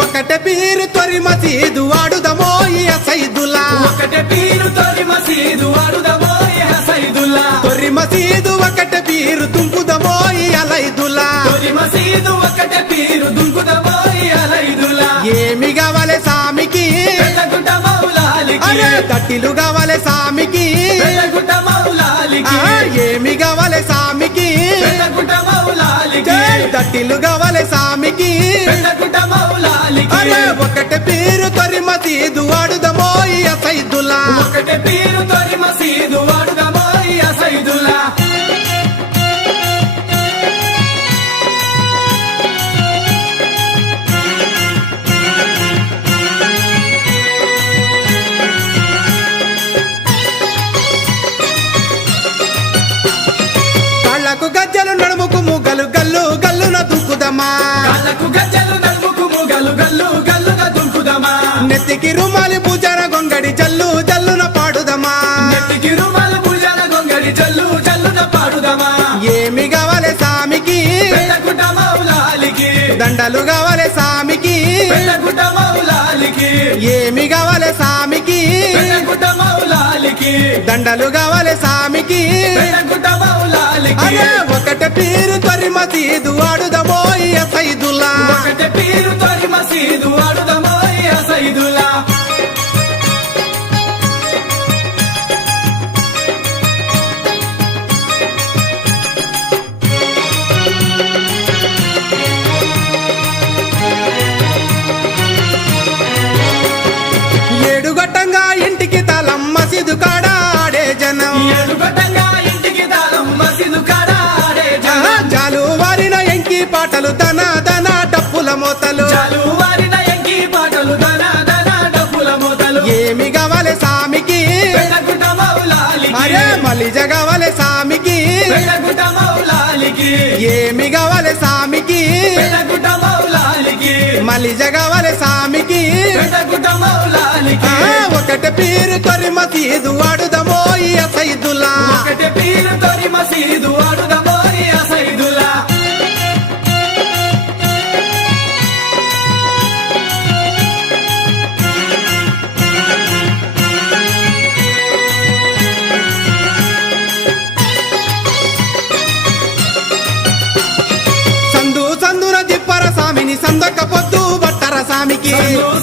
ఒకటే పీరు తొరి మసీదు వాడుదమో ఈ సైదుల్లా ఒకటే పీరు తొరి మసీదు వాడుదమో ఈ సైదుల్లా తొరి మసీదు ఒకటే పీరు తుంకుదమో ఈ అలైదుల్లా తొరి మసీదు ఒకటే పీరు దుంకుదమో ఈ అలైదుల్లా ఏమి కావాలి సామికి పెద్దగుట్ట మౌలాలికి అరే తట్టిలు కావాలి సామికి పెద్దగుట్ట మౌలాలికి ఏమి కావాలి సామికి పెద్దగుట్ట మౌలాలికి తట్టిలు కావాలి సామికి పెద్దగుట్ట మౌలాలికి అరే ఒకటే పీరు తొరి మసీదు వాడుదమో ఈ సైదుల్లా ఒకటే పీరు తొరి మసీదు వాడుదమో ఈ సైదుల్లా కాళ్ళకు గజ్జలు నడుముకు ముగ్గలు గల్లు గల్లున దుక్కుదమా కాళ్ళకు గజ్జలు నడుముకు ముగలు గల్లు గల్లున దుంకుదమా నెత్తికి రుమాలి పూజార గొంగడి జల్లు జల్లున పాడుదమా నెత్తికి రుమాలు పూజల గొంగడి జల్లు జల్లున పాడుదమా ఏమి కావాలి సామికి పెద్దగుట్ట మౌలాలికి దండలు కావాలి సామికి పెద్దగుట్ట మౌలాలికి ఏమి కావాలి సామికి పెద్దగుట్ట మౌలాలికి దండలు కావాలి సామికి పెద్దగుట్ట మౌలాలికి అరే ఒకటే పీరు తొరి మసీదు వాడుదమో ఈ సైదుల్లా ఒకటే పీరు తొరి మసీదు వాడుదమో ఈ సైదుల్లా ఏడు గట్టంగా ఇంటికి తలం మసీదు కాడ ఆడే జనం ఏడుగొట్టంగా ఇంటికి తాళం మసీదు కాడ ఆడే జనం. జాలు వారిన ఎంకి పాటలు దన దన డప్పుల మోతలు చాలు వారిన ఎంకి పాటలు దన దన డప్పుల మోతలు ఏమి కావాలి సామికి పెద్దగుట్ట మౌలాలికి అరే మలిజ కావాలి సామికి పెద్దగుట్ట మౌలాలికి ఏమి కావాలి సామికి పెద్దగుట్ట మౌలాలికి మలిజ కావాలి సామికి పెద్దగుట్ట మౌలాలికి ఒకటే పీరు తొరి మసీదు వాడుదమో ఈ సైదుల్లా ఒకటే పీరు తొరి మసీదు వాడుదమో ఈ సైదుల్లా సందు సందున దిప్పర సామిని సందొక్క పొద్దు బట్టర సామికి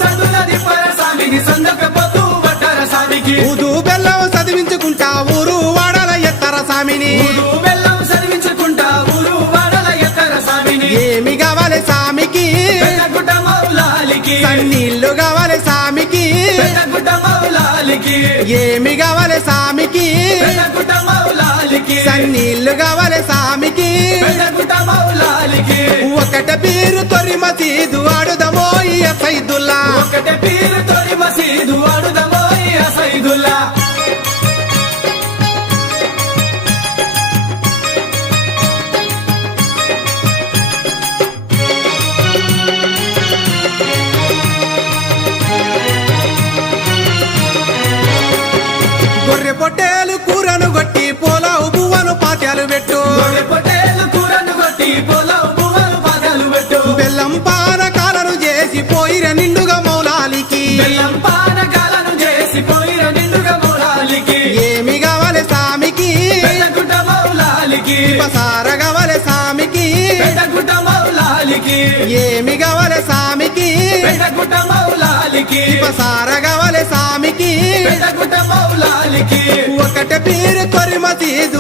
సందుల దిప్పర సామిని సందక పొద్దు బట్టర సామికి ఊదు బెల్లం చదివించుకుంటా ఊరు వాడల ఎత్తర సామిని ఊరు బెల్లం చదివించుకుంటా ఊరు వాడల ఎత్తర సామిని ఏమి కావాలి సామికి పెద్దగుట్ట మౌలాలికి సన్నీళ్లు కావాలి సామికి పెద్దగుట్ట మౌలాలికి ఏమి కావాలి సామికి పెద్దగుట్ట మౌలాలికి సన్నీళ్లు కావాలి సామికి పెద్దగుట్ట మౌలాలికి ఒకటే పీరు తొరి మసీదు వాడుదమో ఈ సైదుల్లా ఒకటే పీరు తొరి మసీదు వాడుదమో ఈ సైదుల్లా గొర్రె పొట్టేలు కూరను కొట్టి పోలావు బువ్వను పాత్యాలు పెట్టు గొర్రె పొట్టేలు కూరను కొట్టి పొలం పువ్వులు పాదాలు పెట్టు బెల్లం పానకాలను చేసి పోయిర నిండుగా మౌలాలికి బెల్లం పానకాలను చేసి పోయిన నిండుగా మౌలాలికి ఏమి కావాలి సామికి పెద్దగుట్ట మౌలాలికి పసార కావాలి సామికి పెద్దగుట్ట మౌలాలికి ఏమి కావాలి సామికి పెద్దగుట్ట మౌలాలికి పసార కావాలి సామికి పెద్దగుట్ట మౌలాలికి ఒకటే పీరు తొరి మసీదు